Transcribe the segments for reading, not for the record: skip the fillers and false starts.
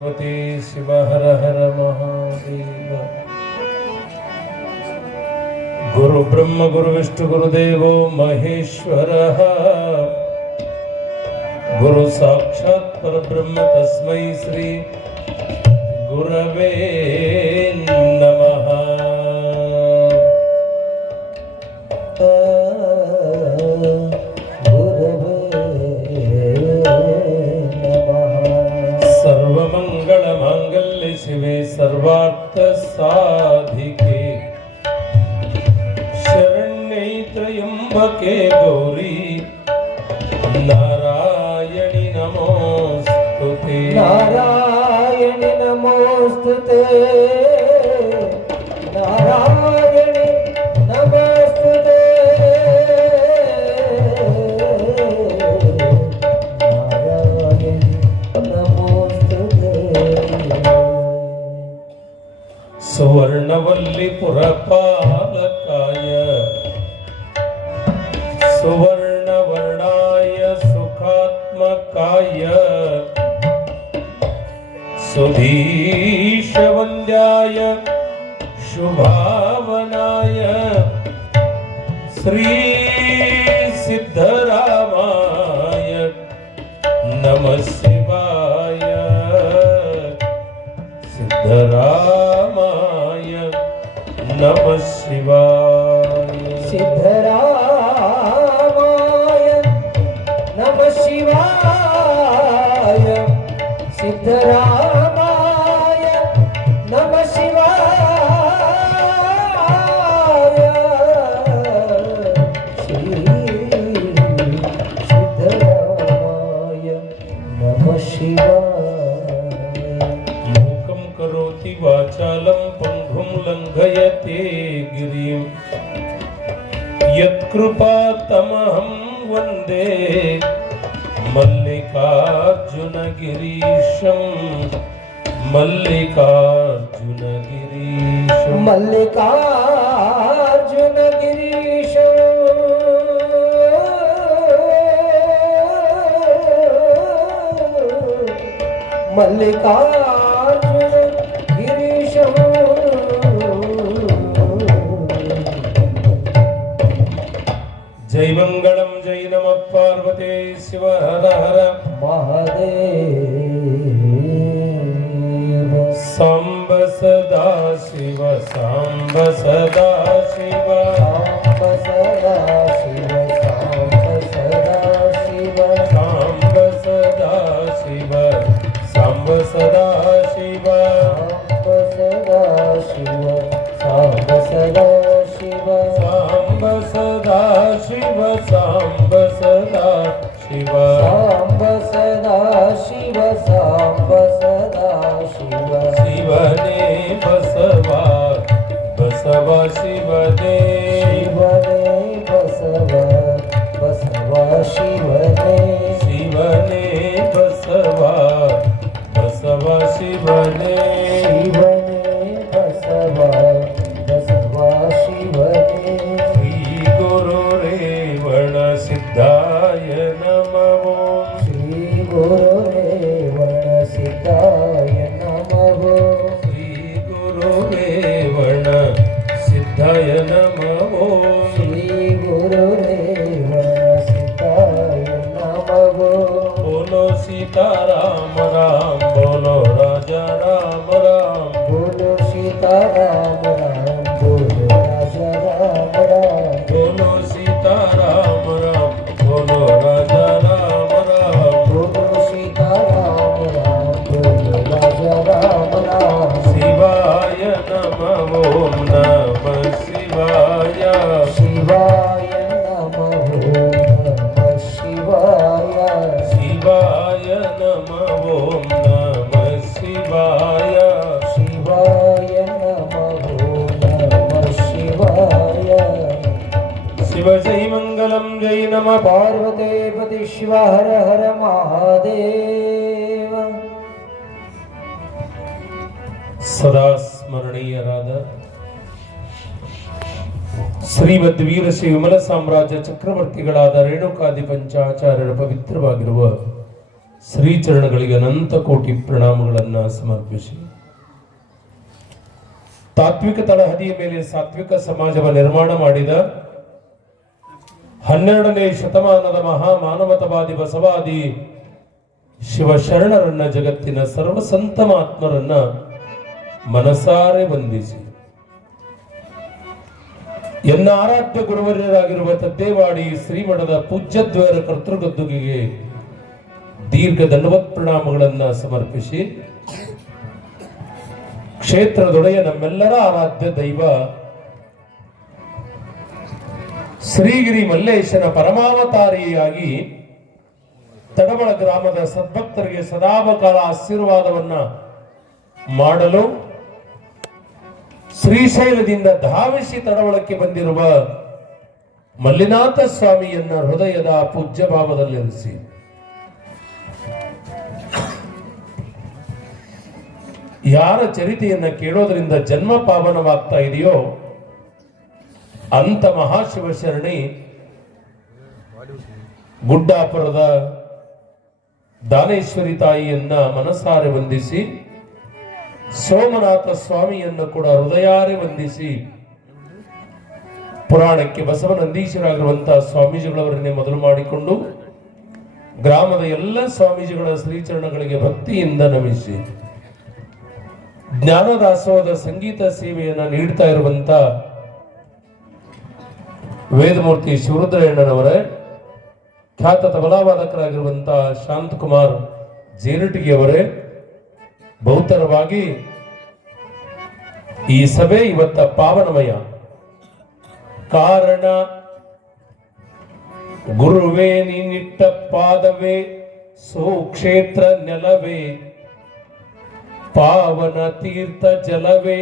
पार्वती शिव हर हर महादेव। गुरु ब्रह्म गुरु विष्णु गुरुदेवो महेश्वरः। गुरु साक्षात् परब्रह्म तस्मै श्री गुरवे नमः। सर्वमंगलमांगल्ये शिवे सर्वार्थ साधिके शरण्ये त्र्यंबके गौरी नारायणि नमोस्तुते। नारायणि नमोस्तुते। नारायणि नमोस्तुते। सुवर्णवल्ली पुरपालकाय सुवर्णवर्णाय सुखात्मकाय सुधीशवन्द्याय शुभावनाय श्री सिद्धरामाय नमः शिवाय। सिद्धरामाय नमः शिवाय। सिद्धरामाय नमः शिवाय। सिद्धरामाय नमः शिवाय। सिद्धरामाय नमः शिवाय। मूकं करोति वाचालं पङ्गुं लङ्घयते गिरिं यत्कृपातमहं वन्दे मल्लिकार्जुनगिरीशं। मल्लिकार्जुनगिरीशं मल्लिकार्जुनगिरीशं। मल्लिकार्जुनगिरीशं। जय मंगलम जय नमः पार्वती शिव हर हर महादेव। सांब सदा शिव सांब सदा शिव सांब सदा शिव सांब सदा शिव सांब सदा शिव सांब सदा शिव सांब सदा शिव सांब सदा शिव सांब सदा शिव सांब सदा शिव सांब सदा शिव सांब सदा शिव। शिवने बसवा बसवा शिवने शिवने बसवा बसवा शिवने शिवने बसवा बसवा शिवने शिवने बसवा बसवा शिवने। श्री गुरु रेवण सिद्धाय नमः। श्री गुरुरेवण सिद्धाय नमः। श्री गुरु रेवण सिद्धाय नमः। श्री गुरुरेवण सिद्धाय नमः। बोलो सीताराम राम बोलो राजा राम राम। बोलो सीताराम राम बोलो राजा राम राम। बोलो सीताराम राम बोलो राजा राम राम। बोलो सीताराम राम बोलो राजा राम राम। शिवाय नमः ओम नमः शिवाय। शिवाय नमः नमः शिवाय। शिवाय नमः ओम नमः शिवाय। शिवाय नमः नमः शिवाय। शिव जय मंगलम जय नमः पार्वती पति शिव हर हर महादेव। ಸದಾ ಸ್ಮರಣೀಯರಾದ ಶ್ರೀಮದ್ವೀರ ಶ್ರೀ ವಿಮಲ ಸಾಮ್ರಾಜ್ಯ ಚಕ್ರವರ್ತಿಗಳಾದ ರೇಣುಕಾದಿ ಪಂಚಾಚಾರ್ಯರ ಪವಿತ್ರವಾಗಿರುವ ಶ್ರೀಚರಣಗಳಿಗೆ ಅನಂತ ಕೋಟಿ ಪ್ರಣಾಮಗಳನ್ನು ಸಮರ್ಪಿಸಿ ತಾತ್ವಿಕ ತಳಹದಿಯ ಮೇಲೆ ಸಾತ್ವಿಕ ಸಮಾಜವ ನಿರ್ಮಾಣ ಮಾಡಿದ 12ನೇ ಶತಮಾನದ ಮಹಾಮಾನವತವಾದಿ ಬಸವಾದಿ ಶಿವಶರಣರನ್ನ, ಜಗತ್ತಿನ ಸರ್ವಸಂತ ಮಹಾತ್ಮರನ್ನ ಮನಸಾರೆ ವಂದಿಸಿ ಎನ್ನ ಆರಾಧ್ಯ ಗುರುವರ್ಯರಾಗಿರುವ ತದ್ದೇವಾಡಿ ಶ್ರೀಮಠದ ಪೂಜ್ಯದ್ವಯರ ಕರ್ತೃಗದ್ದುಗೆಗೆ ದೀರ್ಘ ದಂಡವತ್ ಪ್ರಣಾಮಗಳನ್ನ ಸಮರ್ಪಿಸಿ ಕ್ಷೇತ್ರದೊಡೆಯ ನಮ್ಮೆಲ್ಲರ ಆರಾಧ್ಯ ದೈವ ಶ್ರೀಗಿರಿ ಮಲ್ಲೇಶನ ಪರಮಾವತಾರಿಯಾಗಿ ತಡಬಳ ಗ್ರಾಮದ ಸದ್ಭಕ್ತರಿಗೆ ಸದಾವಕಾಲ ಆಶೀರ್ವಾದವನ್ನ ಮಾಡಲು ಶ್ರೀಶೈಲದಿಂದ ಧಾವಿಸಿ ತಡವಳಕ್ಕೆ ಬಂದಿರುವ ಮಲ್ಲಿನಾಥ ಸ್ವಾಮಿಯನ್ನ ಹೃದಯದ ಪೂಜ್ಯ ಭಾವದಲ್ಲಿರಿಸಿ ಯಾರ ಚರಿತೆಯನ್ನ ಕೇಳೋದ್ರಿಂದ ಜನ್ಮ ಪಾವನವಾಗ್ತಾ ಇದೆಯೋ ಅಂತ ಮಹಾಶಿವಶರಣಿ ಗುಡ್ಡಾಪುರದ ದಾನೇಶ್ವರಿ ತಾಯಿಯನ್ನ ಮನಸಾರೆ ವಂದಿಸಿ ಸೋಮನಾಥ ಸ್ವಾಮಿಯನ್ನು ಕೂಡ ಹೃದಯಾರೆ ವಂದಿಸಿ ಪುರಾಣಕ್ಕೆ ಬಸವನಂದೀಶರಾಗಿರುವಂತಹ ಸ್ವಾಮೀಜಿಗಳವರನ್ನೇ ಮೊದಲು ಮಾಡಿಕೊಂಡು ಗ್ರಾಮದ ಎಲ್ಲ ಸ್ವಾಮೀಜಿಗಳ ಶ್ರೀಚರಣಗಳಿಗೆ ಭಕ್ತಿಯಿಂದ ನಮಿಸಿ ಜ್ಞಾನದಾಸೋಹದ ಸಂಗೀತ ಸೇವೆಯನ್ನು ನೀಡ್ತಾ ಇರುವಂತ ವೇದಮೂರ್ತಿ ಶಿವರುದ್ರಯ್ಯಣ್ಣನವರೇ, ಖ್ಯಾತ ತಬಲಾವಾದಕರಾಗಿರುವಂತಹ ಶಾಂತಕುಮಾರ್ ಜೇರಟಿಗೆಯವರೇ, ಬಹುತರವಾಗಿ ಈ ಸಭೆ ಇವತ್ತ ಪಾವನಮಯ. ಕಾರಣ ಗುರುವೇ ನೀನಿಟ್ಟ ಪಾದವೇ ಸುಕ್ಷೇತ್ರ ನೆಲವೇ, ಪಾವನ ತೀರ್ಥ ಜಲವೇ,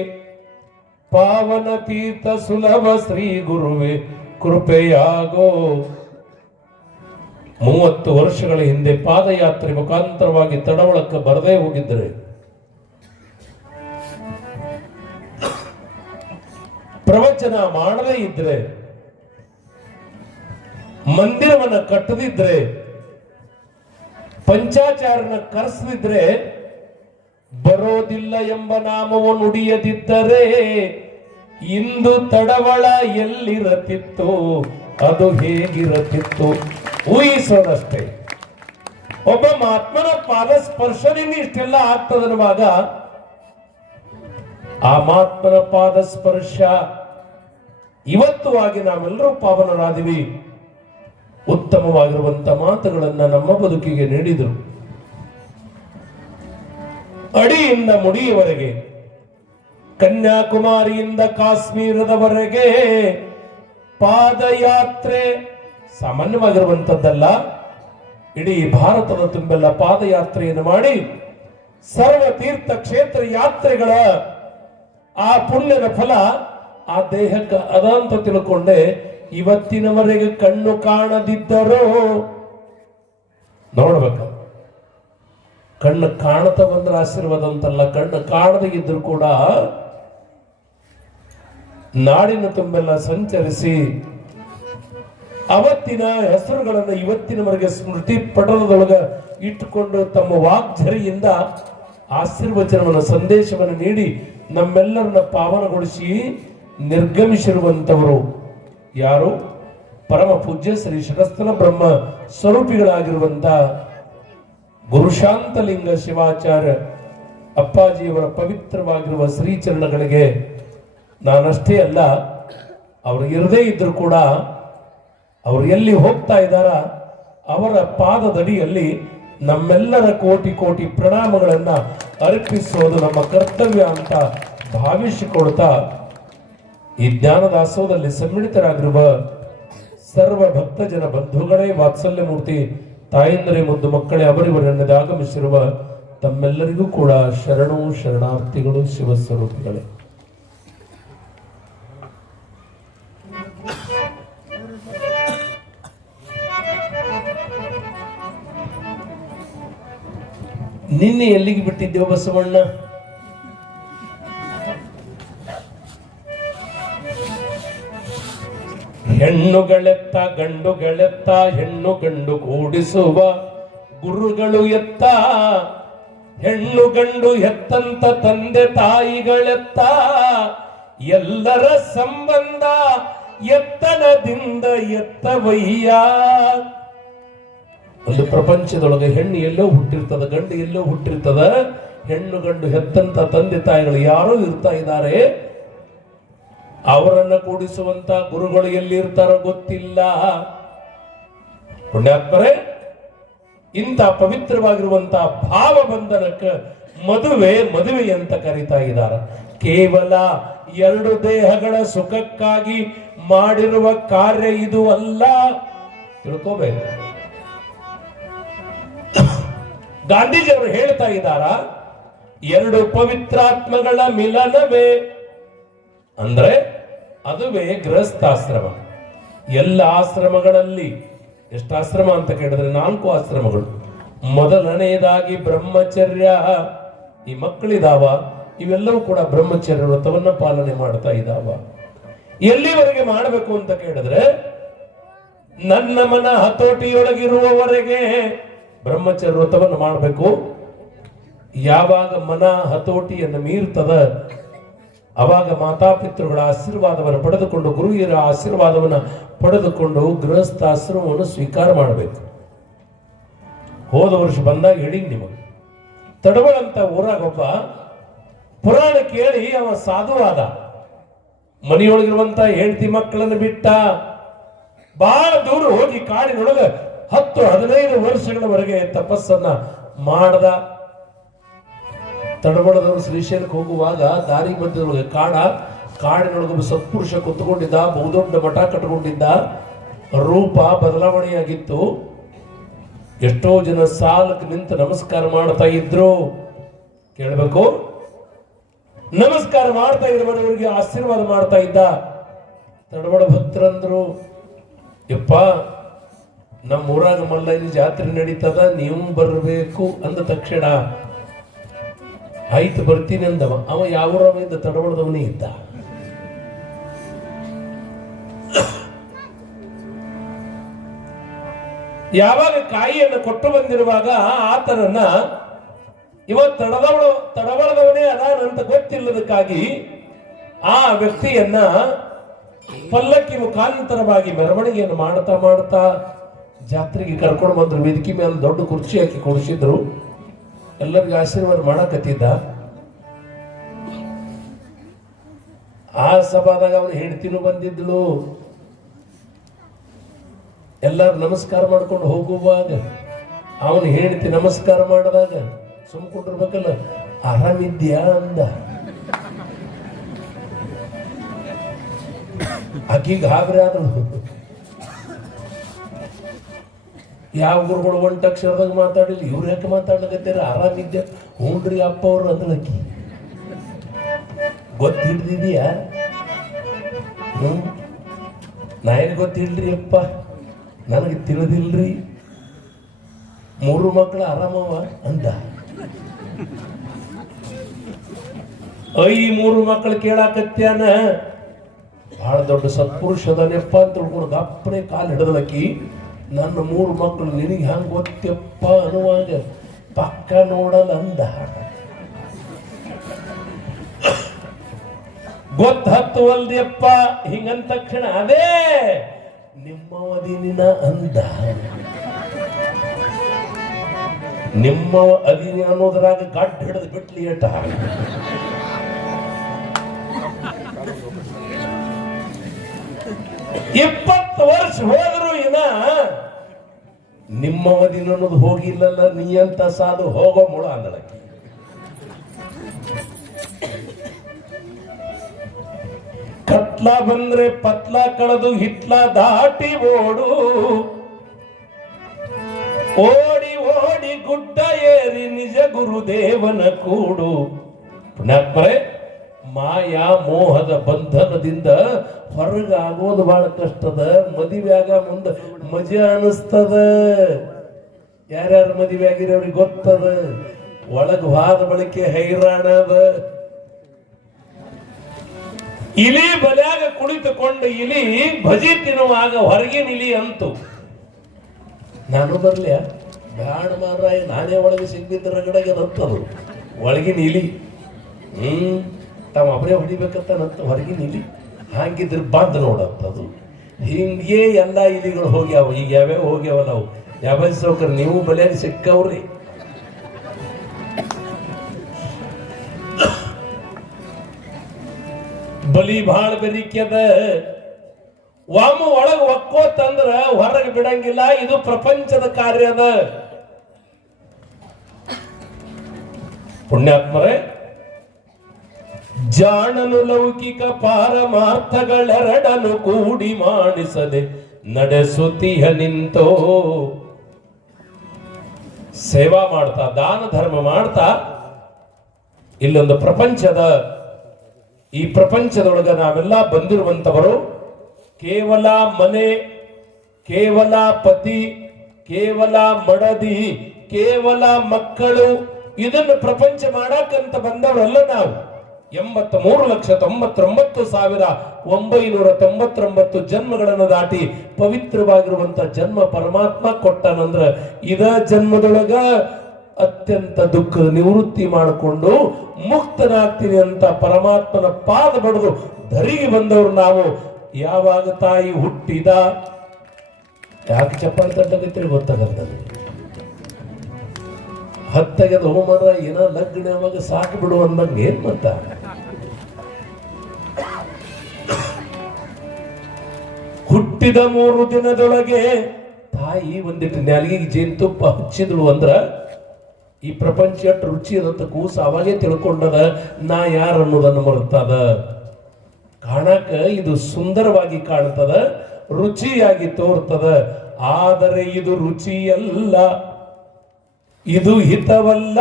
ಪಾವನ ತೀರ್ಥ ಸುಲಭ ಶ್ರೀ ಗುರುವೇ ಕೃಪೆಯಾಗೋ. 30 ವರ್ಷಗಳ ಹಿಂದೆ ಪಾದಯಾತ್ರೆ ಮುಖಾಂತರವಾಗಿ ತಡವಳಕ್ಕೆ ಬರದೇ ಹೋಗಿದ್ದರೆ, ಪ್ರವಚನ ಮಾಡದೇ ಇದ್ರೆ, ಮಂದಿರವನ್ನ ಕಟ್ಟದಿದ್ರೆ, ಪಂಚಾಚಾರನ ಕರೆಸದಿದ್ರೆ, ಬರೋದಿಲ್ಲ ಎಂಬ ನಾಮವು ನುಡಿಯದಿದ್ದರೆ ಇಂದು ತಡವಳ ಎಲ್ಲಿರತಿತ್ತು, ಅದು ಹೇಗಿರತಿತ್ತು ಊಹಿಸೋದಷ್ಟೇ. ಒಬ್ಬ ಮಹಾತ್ಮನ ಪಾದ ಸ್ಪರ್ಶದಿಂದ ಇಷ್ಟೆಲ್ಲ ಆಗ್ತದನ್ನುವಾಗ ಆ ಮಹಾತ್ಮನ ಪಾದ ಸ್ಪರ್ಶ ಇವತ್ತು ಆಗಿ ನಾವೆಲ್ಲರೂ ಪಾವನರಾದಿವಿ. ಉತ್ತಮವಾಗಿರುವಂತ ಮಾತುಗಳನ್ನ ನಮ್ಮ ಬದುಕಿಗೆ ನೀಡಿದರು. ಅಡಿಯಿಂದ ಮುಡಿಯವರೆಗೆ, ಕನ್ಯಾಕುಮಾರಿಯಿಂದ ಕಾಶ್ಮೀರದವರೆಗೆ ಪಾದಯಾತ್ರೆ ಸಾಮಾನ್ಯವಾಗಿರುವಂತದ್ದಲ್ಲ. ಇಡೀ ಭಾರತದ ತುಂಬೆಲ್ಲ ಪಾದಯಾತ್ರೆಯನ್ನು ಮಾಡಿ ಸರ್ವ ತೀರ್ಥ ಕ್ಷೇತ್ರ ಯಾತ್ರೆಗಳ ಆ ಪುಣ್ಯದ ಫಲ ಆ ದೇಹಕ್ಕೆ ಅದ ಅಂತ ತಿಳ್ಕೊಂಡೆ ಇವತ್ತಿನವರೆಗೆ ಕಣ್ಣು ಕಾಣದಿದ್ದರೂ ನೋಡ್ಬೇಕು. ಕಣ್ಣು ಕಾಣತ ಬಂದ್ರೆ ಆಶೀರ್ವಾದ ಅಂತಲ್ಲ, ಕಣ್ಣು ಕಾಣದೇ ಇದ್ರು ಕೂಡ ನಾಡಿನ ತುಂಬೆಲ್ಲ ಸಂಚರಿಸಿ ಅವತ್ತಿನ ಹೆಸರುಗಳನ್ನು ಇವತ್ತಿನವರೆಗೆ ಸ್ಮೃತಿ ಪಟಲದೊಳಗ ಇಟ್ಟುಕೊಂಡು ತಮ್ಮ ವಾಗ್ಝರಿಯಿಂದ ಆಶೀರ್ವಚನವನ್ನು ಸಂದೇಶವನ್ನು ನೀಡಿ ನಮ್ಮೆಲ್ಲರನ್ನ ಪಾವನಗೊಳಿಸಿ ನಿರ್ಗಮಿಸಿರುವಂತವರು ಯಾರು? ಪರಮ ಪೂಜ್ಯ ಶ್ರೀ ಶರಸ್ಥಲ ಬ್ರಹ್ಮ ಸ್ವರೂಪಿಗಳಾಗಿರುವಂತ ಗುರುಶಾಂತಲಿಂಗ ಶಿವಾಚಾರ್ಯ ಅಪ್ಪಾಜಿಯವರ ಪವಿತ್ರವಾಗಿರುವ ಶ್ರೀಚರಣಗಳಿಗೆ ನಾನಷ್ಟೇ ಅಲ್ಲ, ಅವರು ಇರದೇ ಇದ್ರು ಕೂಡ ಅವರು ಎಲ್ಲಿ ಹೋಗ್ತಾ ಇದ್ದಾರ ಅವರ ಪಾದದಡಿಯಲ್ಲಿ ನಮ್ಮೆಲ್ಲರ ಕೋಟಿ ಕೋಟಿ ಪ್ರಣಾಮಗಳನ್ನ ಅರ್ಪಿಸೋದು ನಮ್ಮ ಕರ್ತವ್ಯ ಅಂತ ಭಾವಿಸಿಕೊಳ್ತಾ ಈ ಜ್ಞಾನದಾಸೋಹದಲ್ಲಿ ಸಮ್ಮಿಳಿತರಾಗಿರುವ ಸರ್ವ ಭಕ್ತ ಜನ ಬಂಧುಗಳೇ, ವಾತ್ಸಲ್ಯ ಮೂರ್ತಿ ತಾಯಂದರೆ ಮುದ್ದು ಮಕ್ಕಳೇ, ಅವರಿವರನ್ನದ ಆಗಮಿಸಿರುವ ತಮ್ಮೆಲ್ಲರಿಗೂ ಕೂಡ ಶರಣು ಶರಣಾರ್ಥಿಗಳು, ಶಿವಸ್ವರೂಪಿಗಳೇ. ನಿನ್ನೆ ಎಲ್ಲಿಗೆ ಬಿಟ್ಟಿದ್ದೇವ ಬಸವಣ್ಣ? ಹೆಣ್ಣುಗಳೆತ್ತ ಗಂಡುಗಳೆತ್ತ ಹೆಣ್ಣು ಗಂಡು ಕೂಡಿಸುವ ಗುರುಗಳು ಎತ್ತ, ಹೆಣ್ಣು ಗಂಡು ಎತ್ತಂತ ತಂದೆ ತಾಯಿಗಳೆತ್ತ, ಎಲ್ಲರ ಸಂಬಂಧ ಎತ್ತನದಿಂದ ಎತ್ತವಯ್ಯ. ಒಂದು ಪ್ರಪಂಚದೊಳಗೆ ಹೆಣ್ಣು ಎಲ್ಲೋ ಹುಟ್ಟಿರ್ತದ, ಗಂಡು ಎಲ್ಲೋ ಹುಟ್ಟಿರ್ತದ. ಹೆಣ್ಣು ಗಂಡು ಹೆತ್ತಂತ ತಂದೆ ತಾಯಿಗಳು ಯಾರೋ ಇರ್ತಾ ಇದ್ದಾರೆ. ಅವರನ್ನ ಕೂಡಿಸುವಂತ ಗುರುಗಳು ಎಲ್ಲಿ ಇರ್ತಾರೋ ಗೊತ್ತಿಲ್ಲ. ಪುಣ್ಯಾತ್ಮರೇ, ಇಂಥ ಪವಿತ್ರವಾಗಿರುವಂತಹ ಭಾವ ಬಂಧನಕ್ಕೆ ಮದುವೆ ಅಂತ ಕರೀತಾ ಇದ್ದಾರೆ. ಕೇವಲ ಎರಡು ದೇಹಗಳ ಸುಖಕ್ಕಾಗಿ ಮಾಡಿರುವ ಕಾರ್ಯ ಇದು ಅಲ್ಲ, ತಿಳ್ಕೋಬೇಕು. ಗಾಂಧೀಜಿಯವರು ಹೇಳ್ತಾ ಇದ್ದಾರ, ಎರಡು ಪವಿತ್ರಾತ್ಮಗಳ ಮಿಲನವೇ ಅಂದ್ರೆ ಅದುವೇ ಗೃಹಸ್ಥಾಶ್ರಮ. ಎಲ್ಲ ಆಶ್ರಮಗಳಲ್ಲಿ ಎಷ್ಟು ಆಶ್ರಮ ಅಂತ ಕೇಳಿದ್ರೆ 4 ಆಶ್ರಮಗಳು. ಮೊದಲನೆಯದಾಗಿ ಬ್ರಹ್ಮಚರ್ಯ. ಈ ಮಕ್ಕಳಿದಾವ, ಇವೆಲ್ಲವೂ ಕೂಡ ಬ್ರಹ್ಮಚರ್ಯ ವ್ರತವನ್ನ ಪಾಲನೆ ಮಾಡ್ತಾ ಇದ್ದಾವ. ಎಲ್ಲಿವರೆಗೆ ಮಾಡಬೇಕು ಅಂತ ಕೇಳಿದ್ರೆ, ನನ್ನ ಮನ ಹತೋಟಿಯೊಳಗಿರುವವರೆಗೆ ಬ್ರಹ್ಮಚರ್ಯ ವ್ರತವನ್ನು ಮಾಡಬೇಕು. ಯಾವಾಗ ಮನ ಹತೋಟಿಯನ್ನು ಮೀರ್ತದ ಅವಾಗ ಮಾತಾಪಿತೃಗಳ ಆಶೀರ್ವಾದವನ್ನು ಪಡೆದುಕೊಂಡು, ಗುರುಹಿರ ಆಶೀರ್ವಾದವನ್ನು ಪಡೆದುಕೊಂಡು ಗೃಹಸ್ಥಾಶ್ರಮವನ್ನು ಸ್ವೀಕಾರ ಮಾಡಬೇಕು. ಹೋದ ವರ್ಷ ಬಂದಾಗ ಹೇಳಿ ನಿಮಗೆ, ತಡವಳಂತ ಊರಾಗೊಬ್ಬ ಪುರಾಣ ಕೇಳಿ ಅವ ಸಾಧುವಾದ. ಮನೆಯೊಳಗಿರುವಂತ ಹೆಂಡತಿ ಮಕ್ಕಳನ್ನು ಬಿಟ್ಟ ಬಹಳ ದೂರ ಹೋಗಿ ಕಾಡಿನೊಳಗ 10-15 ವರ್ಷಗಳವರೆಗೆ ತಪಸ್ಸನ್ನ ಮಾಡದ. ತಡಬಳದವರು ಶ್ರೀಶೈಲಕ್ಕೆ ಹೋಗುವಾಗ ದಾರಿ ಮಧ್ಯದೊಳಗೆ ಕಾಡಿನೊಳಗೊಬ್ಬ ಸತ್ಪುರುಷ ಕುತ್ಕೊಂಡಿದ್ದ, ಬಹುದೊಡ್ಡ ಮಠ ಕಟ್ಟಿಕೊಂಡಿದ್ದ. ರೂಪ ಬದಲಾವಣೆಯಾಗಿತ್ತು. ಎಷ್ಟೋ ಜನ ಸಾಲಕ್ಕೆ ನಿಂತು ನಮಸ್ಕಾರ ಮಾಡ್ತಾ ಇದ್ರು. ಕೇಳಬೇಕು, ನಮಸ್ಕಾರ ಮಾಡ್ತಾ ಇರುವವರಿಗೆ ಆಶೀರ್ವಾದ ಮಾಡ್ತಾ ಇದ್ದ. ತಡಬಡ ಭಕ್ತರಂದ್ರು, ಯಪ್ಪ ನಮ್ಮ ಊರಾಗ ಮಲ್ಲಯ್ಯನ ಜಾತ್ರೆ ನಡೀತದ, ನೀವು ಬರಬೇಕು ಅಂದ ತಕ್ಷಣ ಆಯ್ತು ಬರ್ತೀನಿ ಅಂದವ. ಅವ ಯಾವ ಊರವಿಂದ ತಡಬಡದವನೇ ಇದ್ದ. ಯಾವಾಗ ಕಾಯಿಯನ್ನು ಕೊಟ್ಟು ಬಂದಿರುವಾಗ ಆತನನ್ನ ಇವತ್ತು ತಡಬಳದವನೇ ಅದಾನಂತ ಗೊತ್ತಿಲ್ಲದಕ್ಕಾಗಿ ಆ ವ್ಯಕ್ತಿಯನ್ನ ಪಲ್ಲಕ್ಕಿ ಮುಖಾಂತರವಾಗಿ ಮೆರವಣಿಗೆಯನ್ನು ಮಾಡ್ತಾ ಜಾತ್ರೆಗೆ ಕರ್ಕೊಂಡು ಬಂದ್ರು. ವೇದಿಕೆ ಮೇಲೆ ದೊಡ್ಡ ಕುರ್ಚಿ ಹಾಕಿ ಕೊಡಿಸಿದ್ರು. ಎಲ್ಲರಿಗೂ ಆಶೀರ್ವಾದ ಮಾಡಕತ್ತಿದ್ದ. ಆ ಸಭಾದಾಗ ಅವನು ಹೆಂಡತಿನೂ ಬಂದಿದ್ಳು. ಎಲ್ಲರೂ ನಮಸ್ಕಾರ ಮಾಡ್ಕೊಂಡು ಹೋಗುವಾಗ ಅವನು ಹೆಂಡತಿ ನಮಸ್ಕಾರ ಮಾಡಿದಾಗ ಸುಮ್ಕೊಂಡಿರ್ಬೇಕಲ್ಲ, ಆರಾಮಿದ್ಯಾ ಅಂದ. ಆಕಿಗೆ ಗಾಬರಿ ಆದಳು. ಯಾವ ಗುರುಗಳು ಒಂಟಕ್ಷರದಾಗ ಮಾತಾಡಿಲ್ಲ, ಇವ್ರು ಯಾಕೆ ಮಾತಾಡ್ಲಕತ್ತೀರ? ಆರಾಮಿದ್ಯ? ಹ್ಞೂನ್ರಿ ಅಪ್ಪ ಅವ್ರು ಅಂದಳಕಿ. ಗೊತ್ತ ಹಿಡ್ದಿದ್ಯಾ? ನಾಯನ್ ಗೊತ್ತಿಲ್ರಿ ಅಪ್ಪ, ನನಗೆ ತಿಳಿದಿಲ್ರಿ. 3 ಮಕ್ಕಳು ಆರಾಮವ ಅಂದ. 3 ಮಕ್ಕಳು ಕೇಳಾಕತ್ಯಾನ. ಬಹಳ ದೊಡ್ಡ ಸತ್ಪುರುಷದನೆಪ್ಪ ಅಂತ ತಿಳ್ಕೊಂಡು ಗಪ್ಪನೆ ಕಾಲು ಹಿಡಿದಲಕ್ಕಿ. ನನ್ನ 3 ಮಕ್ಕಳು ನಿನಗೆ ಹಂಗೆ ಗೊತ್ತಪ್ಪ ಅನ್ನುವಾಗ ಪಕ್ಕ ನೋಡಲ್ಲ ಅಂದ. ಗೊತ್ತುವಲ್ದಿಯಪ್ಪ ಹಿಂಗಂದ ತಕ್ಷಣ ಅದೇ ನಿಮ್ಮವದಿನ ಅಂದ. ನಿಮ್ಮವ ಅದಿನಿ ಅನ್ನೋದ್ರಾಗ ಗಡ್ಡ ಹಿಡಿದು ಬಿಟ್ಲಿ ಏಟ. ಇಪ್ಪತ್ತು ವರ್ಷ ಹೋದ್ರು ಇನ್ನ ನಿಮ್ಮವದಿನ ಅನ್ನೋದು ಹೋಗಿಲ್ಲಲ್ಲ, ನೀ ಅಂತ ಸಾಧು ಹೋಗೋ ಮುಳ ಅಂದಳಕ್ಕೆ. ಕತ್ಲ ಬಂದ್ರೆ ಪತ್ಲ ಕಳೆದು ಹಿತ್ಲ ದಾಟಿ ಓಡು, ಓಡಿ ಓಡಿ ಗುಡ್ಡ ಏರಿ ನಿಜ ಗುರುದೇವನ ಕೂಡು. ಪುಣ್ಯಾತ್ಮರೇ, ಮಾಯಾ ಮೋಹದ ಬಂಧನದಿಂದ ಹೊರಗಾಗೋದು ಬಹಳ ಕಷ್ಟದ. ಮದುವೆಯಾಗ ಮುಂದೆ ಮಜಾ ಅನಿಸ್ತದ. ಯಾರ್ಯಾರು ಮದುವೆ ಆಗಿರೋರಿಗೆ ಗೊತ್ತದ. ಒಳಗ್ ವಾದ ಬಳಕೆ ಹೈರಾಣದ. ಇಲಿ ಬಲ್ಯಾಗ ಕುಳಿತುಕೊಂಡು ಇಲಿ ಭಜಿ ತಿನ್ನುವಾಗ ಹೊರಗಿನ ಇಲಿ ಅಂತು. ನಾನು ಬರ್ಲಿಯ ಬ್ಯಾಡ ಮಾರಾಯ, ನಾನೇ ಒಳಗೆ ಸಿಗ್ಬಿದ್ದ ರಗಡಗೆ ನತ್ತದು ಒಳಗಿನ ಇಲಿ. ತಾವು ಒಬ್ಬರೇ ಹೊಡಿಬೇಕಂತ ಹೊರಗಿನ ಇಲಿ ಹಂಗಿದ್ರೆ ಬಂದ್ ನೋಡಂತದು. ಹಿಂಗೆ ಎಲ್ಲ ಇಲಿಗಳು ಹೋಗ್ಯಾವ. ಈಗ ಯಾವ್ಯಾವ ಹೋಗ್ಯಾವ ನಾವು ಯಾವ ಸೌಕರ್ಯ ನೀವು ಬಲಿಯಾಗಿ ಸಿಕ್ಕವ್ರಿ. ಬಲಿ ಭಾಳ ಬೆರಿಕೆದ. ವಾಮ ಒಳಗ ಒಕ್ಕೋತಂದ್ರ ಹೊರಗೆ ಬಿಡಂಗಿಲ್ಲ. ಇದು ಪ್ರಪಂಚದ ಕಾರ್ಯ ಅದ. ಪುಣ್ಯಾತ್ಮರೇ, ಜಾಣನು ಲೌಕಿಕ ಪಾರಮಾರ್ಥಗಳೆರಡನ್ನು ಕೂಡಿ ಮಾಡಿಸದೆ ನಡೆಸುತ್ತೀಹ ನಿಂತೋ. ಸೇವಾ ಮಾಡ್ತಾ ದಾನ ಧರ್ಮ ಮಾಡ್ತಾ ಇಲ್ಲೊಂದು ಪ್ರಪಂಚದ, ಈ ಪ್ರಪಂಚದೊಳಗ ನಾವೆಲ್ಲ ಬಂದಿರುವಂತವರು ಕೇವಲ ಮನೆ, ಕೇವಲ ಪತಿ, ಕೇವಲ ಮಡದಿ, ಕೇವಲ ಮಕ್ಕಳು, ಇದನ್ನು ಪ್ರಪಂಚ ಮಾಡಕ್ಕಂತ ಬಂದವರಲ್ಲ ನಾವು. 83,99,999 ಜನ್ಮಗಳನ್ನು ದಾಟಿ ಪವಿತ್ರವಾಗಿರುವಂತ ಜನ್ಮ ಪರಮಾತ್ಮ ಕೊಟ್ಟನಂದ್ರ ಇದ ಜನ್ಮದೊಳಗ ಅತ್ಯಂತ ದುಃಖದ ನಿವೃತ್ತಿ ಮಾಡಿಕೊಂಡು ಮುಕ್ತನಾಗ್ತೀನಿ ಅಂತ ಪರಮಾತ್ಮನ ಪಾದ ಬಡಿದು ಧರಿಗೆ ಬಂದವರು ನಾವು. ಯಾವಾಗ ತಾಯಿ ಹುಟ್ಟಿದ, ಯಾಕೆ ಚಪ್ಪಾಳೆ ತಟ್ಟಕತ್ತೀರಿ ಗೊತ್ತಾಗಲ್ಲ. ಹತ್ತಗೆದ ಹೋಮರ ಏನ ಲಗ್ನ ಅವಾಗ ಸಾಕು ಬಿಡು ಅಂದಂಗೆ ಏನ್ ಮತ್ತ. ಹುಟ್ಟಿದ 3 ದಿನದೊಳಗೆ ತಾಯಿ ಒಂದಿಟ್ಟು ನಾಲಿಗೆಗೆ ಜೇನುತುಪ್ಪ ಹಚ್ಚಿದ್ಳು ಅಂದ್ರ ಈ ಪ್ರಪಂಚ ಎಷ್ಟು ರುಚಿ ಅದಂತ ಕೂಸ ಅವಾಗೇ ತಿಳ್ಕೊಂಡದ ನಾ ಯಾರು ಅನ್ನೋದನ್ನು ಮರ್ತದ. ಕಾಣಕ ಇದು ಸುಂದರವಾಗಿ ಕಾಣ್ತದ, ರುಚಿಯಾಗಿ ತೋರ್ತದ. ಆದರೆ ಇದು ರುಚಿಯಲ್ಲ, ಇದು ಹಿತವಲ್ಲ.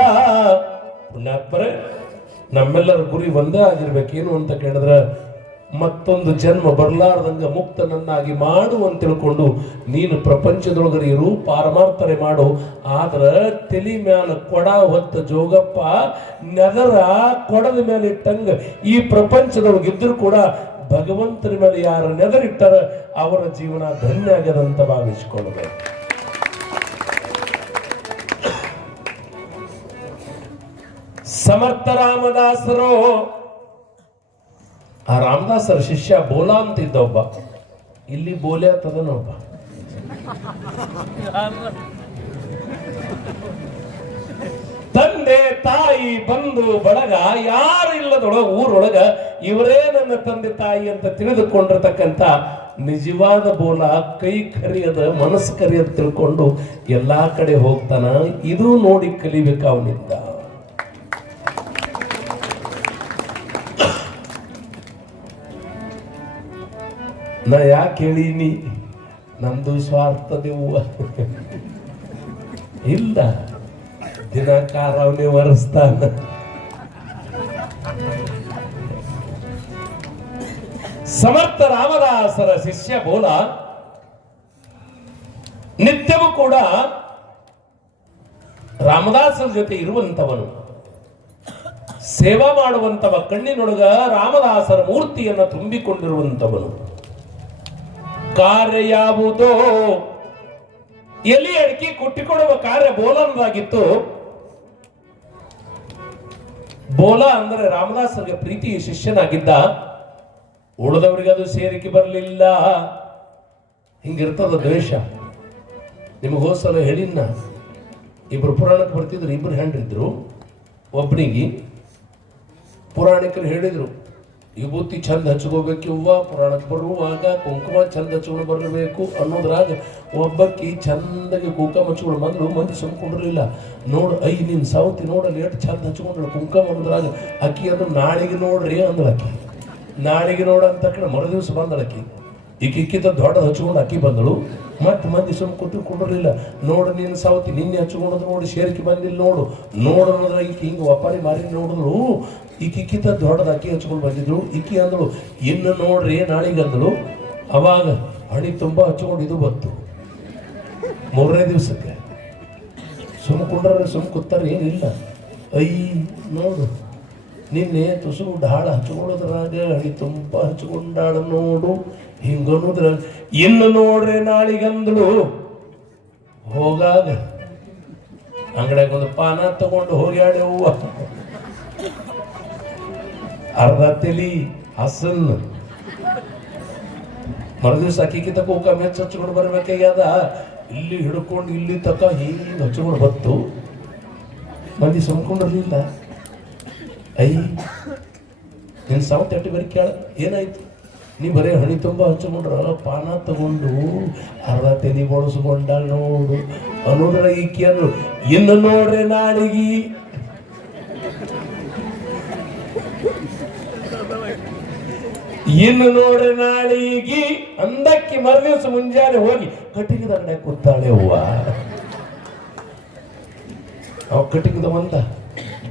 ಪುಣ್ಯಾತ್ಮರೇ, ನಮ್ಮೆಲ್ಲರ ಗುರಿ ಒಂದೇ ಆಗಿರ್ಬೇಕೇನು ಅಂತ ಕೇಳಿದ್ರ ಮತ್ತೊಂದು ಜನ್ಮ ಬರ್ಲಾರ್ದಂಗ ಮುಕ್ತನನ್ನಾಗಿ ಮಾಡು ಅಂತ ತಿಳ್ಕೊಂಡು ನೀನು ಪ್ರಪಂಚದೊಳಗಡೆ ಇರು, ಪಾರಮಾರ್ಥನೆ ಮಾಡು. ಆದ್ರ ತಲಿ ಮ್ಯಾಲ ಕೊಡ ಹೊತ್ತ ಜೋಗಪ್ಪ ನೆದರ ಕೊಡದ ಮೇಲೆ ಇಟ್ಟಂಗ ಈ ಪ್ರಪಂಚದೊಳಗಿದ್ರು ಕೂಡ ಭಗವಂತನ ಮೇಲೆ ಯಾರು ನೆದರಿಟ್ಟಾರ ಅವರ ಜೀವನ ಧನ್ಯ ಆಗ್ಯದಂತ ಭಾವಿಸಿಕೊಳ್ಳಬೇಕು. ಸಮರ್ಥ ರಾಮದಾಸರು, ಆ ರಾಮದಾಸರ ಶಿಷ್ಯ ಬೋಲಾ ಅಂತ ಇದ್ದ ಒಬ್ಬ. ಇಲ್ಲಿ ಬೋಲೆ ಅಂತದನೊಬ್ಬ. ತಂದೆ ತಾಯಿ ಬಂಧು ಬಳಗ ಯಾರು ಇಲ್ಲದೊಳಗ ಊರೊಳಗ ಇವರೇ ನನ್ನ ತಂದೆ ತಾಯಿ ಅಂತ ತಿಳಿದುಕೊಂಡಿರ್ತಕ್ಕಂಥ ನಿಜವಾದ ಬೋಲ ಕೈ ಕರಿಯದ ಮನಸ್ಸು ಕರಿಯದ ತಿಳ್ಕೊಂಡು ಎಲ್ಲಾ ಕಡೆ ಹೋಗ್ತಾನ. ಇದು ನೋಡಿ ಕಲಿಬೇಕ ಅವನಿಂದ. ನಾ ಯಾಕೆ ಹೇಳೀನಿ ನಮ್ದು ಸ್ವಾರ್ಥದೇವು ಇಲ್ಲ, ದಿನ ಕಾರವನೇ ಒರೆಸ್ತಾನ. ಸಮರ್ಥ ರಾಮದಾಸರ ಶಿಷ್ಯ ಬೋಲ ನಿತ್ಯವೂ ಕೂಡ ರಾಮದಾಸರ ಜೊತೆ ಇರುವಂತವನು, ಸೇವಾ ಮಾಡುವಂತವ, ಕಣ್ಣಿನೊಳಗ ರಾಮದಾಸರ ಮೂರ್ತಿಯನ್ನ ತುಂಬಿಕೊಂಡಿರುವಂತವನು. ಕಾರ್ಯ ಯಾವುದೋ ಎಲ್ಲಿ ಅಡಿಕೆ ಕೊಟ್ಟಿಕೊಡುವ ಕಾರ್ಯ ಬೋಲನದಾಗಿತ್ತು. ಬೋಲ ಅಂದ್ರೆ ರಾಮದಾಸರಿಗೆ ಪ್ರೀತಿ ಶಿಷ್ಯನಾಗಿದ್ದ. ಉಳಿದವರಿಗೆ ಅದು ಸೇರಿಕೆ ಬರಲಿಲ್ಲ. ಹಿಂಗಿರ್ತದ ದ್ವೇಷ. ನಿಮಗೋಸ್ಕರ ಹೇಳಿನ, ಇಬ್ರು ಪುರಾಣಕ್ಕೆ ಬರ್ತಿದ್ರು, ಇಬ್ರು ಹೆಂಡ್ರಿದ್ರು. ಒಬ್ಬನಿಗೆ ಪುರಾಣಿಕರು ಹೇಳಿದ್ರು, ವಿಭೂತಿ ಚಂದ ಹಚ್ಕೋಬೇಕಿವ್ವ, ಪುರಾಣಕ್ಕೆ ಬರುವಾಗ ಕುಂಕುಮ ಚಂದ ಹಚ್ಕೊಂಡು ಬರಬೇಕು ಅನ್ನೋದ್ರಾಗ ಒಬ್ಬಕ್ಕಿ ಚಂದಗೆ ಕುಂಕುಮ ಹಚ್ಕೊಂಡು ಬಂದ್ರು. ಮಂದಿ ಸುಮ್ಕೊಂಡಿರ್ಲಿಲ್ಲ. ನೋಡು ನಿನ್ ಸೌತಿ ನೋಡಲ್ಲಿ ಎಷ್ಟು ಚಂದ ಹಚ್ಕೊಂಡ್ರು ಕುಂಕುಮ ಅನ್ನೋದ್ರಾಗ. ಅಕ್ಕಿ ಅಂದ್ರೆ ನಾಳೆಗೆ ನೋಡ್ರಿ ಅಂದಳು. ಅಕ್ಕಿ ನಾಳೆಗೆ ನೋಡ ಅಂತ ಕಡೆ ಮರು ದಿವಸ ಬಂದಳಕ್ಕಿ. ಈಕಿಕ್ಕಿಂತ ದೊಡ್ಡ ಹಚ್ಕೊಂಡು ಅಕ್ಕಿ ಬಂದಳು. ಮತ್ತೆ ಮಂದಿ ಸುಮ್ ಕೂತ್ಕೊಂಡಿರ್ಲಿಲ್ಲ. ನೋಡು ನೀನು ಸೌತಿ ನಿನ್ನೆ ಹಚ್ಕೊಂಡ್ರು ನೋಡಿ ಸೇರಿಕೆ ಬಂದಿಲ್ಲ ನೋಡು ನೋಡೋದ್ರ ಈಕಿ ಹಿಂಗೆ ಒಪ್ಪಾರಿ ಮಾರಿ ನೋಡಿದ್ರು. ಈಕಿಕ್ಕಿಂತ ದೊಡ್ಡದ ಅಕ್ಕಿ ಹಚ್ಕೊಂಡು ಬಂದಿದ್ರು. ಈಕಿ ಅಂದಳು ಇನ್ನು ನೋಡ್ರಿ ನಾಳೆಗೆ ಅಂದಳು. ಅವಾಗ ಹಣಿ ತುಂಬಾ ಹಚ್ಕೊಂಡು ಇದು ಬಂತು. 3ನೇ ದಿವಸಕ್ಕೆ ಸುಮ್ ಕೂತಾರ ಏನಿಲ್ಲ. ನೋಡು ನಿನ್ನೆ ತುಸು ಢಾಳ ಹಚ್ಕೊಳ್ಳೋದ್ರಾಗ ಹಣಿ ತುಂಬಾ ಹಚ್ಕೊಂಡಾಳ ನೋಡು ಹಿಂಗನ್ನೋದ್ರಾಗ ಇನ್ನು ನೋಡ್ರಿ ನಾಳಿಗಂದಳು. ಹೋಗಾಗ ಅಂಗಡಿಯಾಗ ಒಂದು ಪಾನ ತಗೊಂಡು ಹೋಗ್ಯಾಡೆ ಹೂವ ಅರ್ಧ ತೆಲಿ ಹಸನ್ ಮರುದಿವ್ಸ ಅಕ್ಕಿಗಿಂತ ಕೂಕ ಮೆಚ್ಚ ಹಚ್ಕೊಂಡು ಬರ್ಬೇಕಾಗ್ಯದ. ಇಲ್ಲಿ ಹಿಡ್ಕೊಂಡು ಇಲ್ಲಿ ತಕ ಹೀಗೆ ಹಚ್ಕೊಂಡು ಬತ್ತು. ಮಂದಿ ಸುಮ್ಕೊಂಡಿರ್ಲಿಲ್ಲ. ಐ ನಿನ್ ಸಾವು ತಟ್ಟಿ ಬರೀ ಕೇಳ ಏನಾಯ್ತು, ನೀ ಬರೀ ಹಣಿ ತುಂಬ ಹಚ್ಕೊಂಡ್ರ ಪಾನ ತಗೊಂಡು ಅರ್ಧ ತೆಲಿ ಬಳಸ್ಕೊಂಡ ನೋಡು ಅನ್ನೋದ್ರ ಈಕೆಯರು ಇನ್ನು ನೋಡ್ರಿ ನಾಳಿಗಿ ಇನ್ನು ನೋಡ್ರಿ ನಾಳಿಗಿ ಅಂದಕ್ಕೆ ಮರುದಿವ್ಸ ಮುಂಜಾನೆ ಹೋಗಿ ಕಟ್ಟಿಗೆದ ಅಂಗಡಿಯಾಗ ಕೂತಾಳೆ ಹೂವ. ಅವ ಕಟ್ಟಿಗೆದ ಬಂದ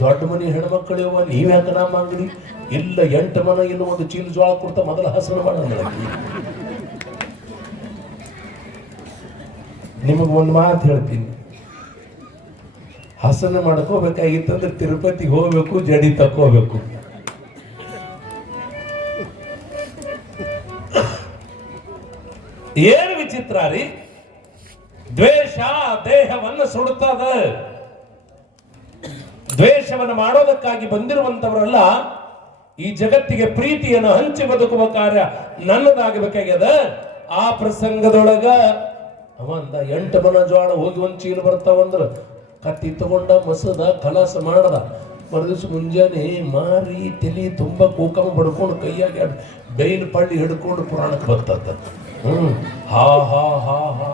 ದೊಡ್ಡ ಮನೆ ಹೆಣ್ಮಕ್ಳು ಹೂವ ನೀವ್ಯಾಕ ನಮ್ಮ ಅಂಗಡಿ ಇಲ್ಲ 8 ಮನ ಇಲ್ಲ ಒಂದು ಚೀಲ ಜೋಳ ಕೊಡ್ತಾ ಮೊದಲ ಹಸನ ಮಾಡ. ನಿಮಗ ಒಂದು ಮಾತು ಹೇಳ್ತೀನಿ, ಹಸನ ಮಾಡ್ಕೋಬೇಕಾಗಿತ್ತಂದ್ರೆ ತಿರುಪತಿಗೆ ಹೋಗ್ಬೇಕು, ಜಡಿ ತಕ್ಕೋಬೇಕು. ಏನು ವಿಚಿತ್ರ ರೀ, ದ್ವೇಷ ದೇಹವನ್ನು ಸುಡುತ್ತದ. ದ್ವೇಷವನ್ನು ಮಾಡೋದಕ್ಕಾಗಿ ಬಂದಿರುವಂತವರೆಲ್ಲ ಈ ಜಗತ್ತಿಗೆ ಪ್ರೀತಿಯನ್ನು ಹಂಚಿ ಬದುಕುವ ಕಾರ್ಯ ನನ್ನದಾಗಬೇಕಾಗ್ಯದ. ಆ ಪ್ರಸಂಗದೊಳಗ ಅವಂದ 8 ಮನ ಜೋಳ ಹೋಗಿ ಒಂದು ಚೀಲ ಬರ್ತಾವಂದ್ರ ಕತ್ತಿ ತಗೊಂಡ ಮಸದ ಕಲಾಸ ಮಾಡದ. ಮರುದಿವ್ಸ ಮುಂಜಾನೆ ಮಾರಿ ತಲಿ ತುಂಬ ಕೂಕಮ ಬಡ್ಕೊಂಡು ಕೈಯಾಗ ಬೈಲ್ ಪಳ್ಳಿ ಹಿಡ್ಕೊಂಡು ಪುರಾಣಕ್ಕೆ ಬರ್ತದ. ಹಾ ಹಾ ಹಾ ಹಾ